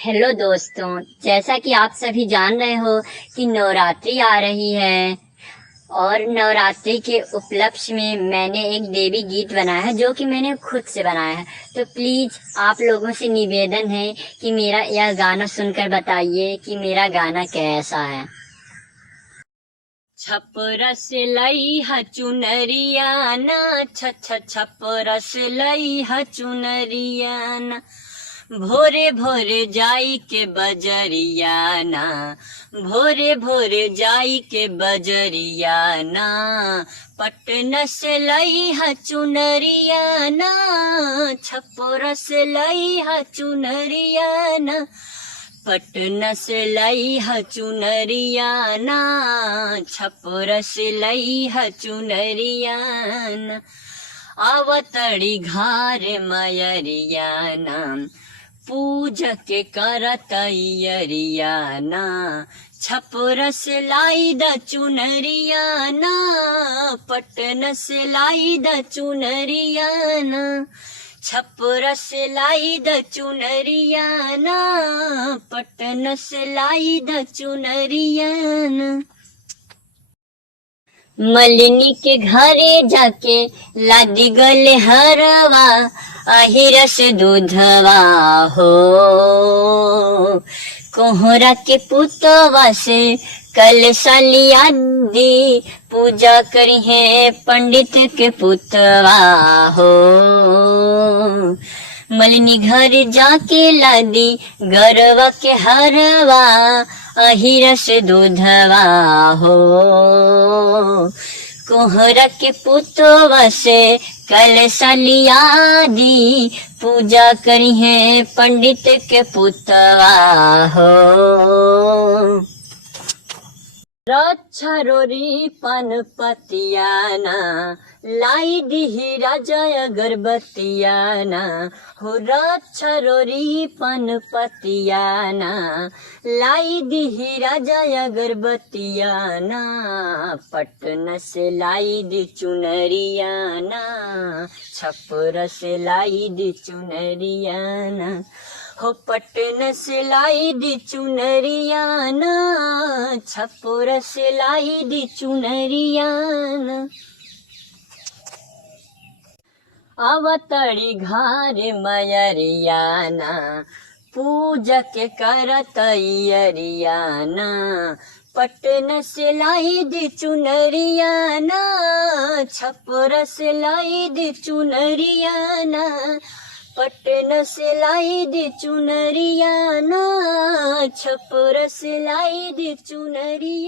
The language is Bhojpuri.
हेलो दोस्तों, जैसा कि आप सभी जान रहे हो कि नवरात्रि आ रही है और नवरात्रि के उपलक्ष्य में मैंने एक देवी गीत बनाया है जो कि मैंने खुद से बनाया है। तो प्लीज आप लोगों से निवेदन है कि मेरा यह गाना सुनकर बताइए कि मेरा गाना कैसा है। छपरस लई ह चुनरिया ना छपरस लई ह चुनरिया ना भोरे भोरे जाई के बजरिया ना भोरे भोरे जाई के बजरिया ना पटना से लई ह चुनरिया ना छपरा से लई ह चुनरिया ना पटना से लई ह चुनरिया ना छपरा से लई ह चुनरिया ना आवतड़ी घार मयरिया ना पूजा के करतैयरिया ना छपरा से लाई द चुनरिया ना पटना से लाई द चुनरिया ना छपरा से लाई द चुनरिया ना पटना से लाई द चुनरिया ना मलिनी के घरे जाके लादी गले हरवा अहिरा से दूधवा हो कोहरा के पुतवा से कल सलिया दी पूजा करी है पंडित के पुतवा हो मलिनी घर जाके लादी गरवा के हरवा अहिरा से दूधवा हो कोहरा के पुतवा से कल सलिया दी पूजा करी है पंडित के पुतवा हो रक्षा रोरी पन पतियाना लाई दी राजा अगरबत्तियाना हो रक्षा रोरी पन पतियाना लाई दी राजा अगरबत्तियाना पटना से लाई दी चुनरियाना छपरा से लाई दी चुनरियाना हो पटना से लाई दी चुनरियाना छपरा से लाई दी चुनरियाना अवतड़ी घार मयरियाना पूजा के करतैयरियाना पटना से लाई दी चुनरियाना छपरा से लाई दी चुनरियाना पटना से लाई दी चुनरियाना छपरा से लाई दी चुनरिया।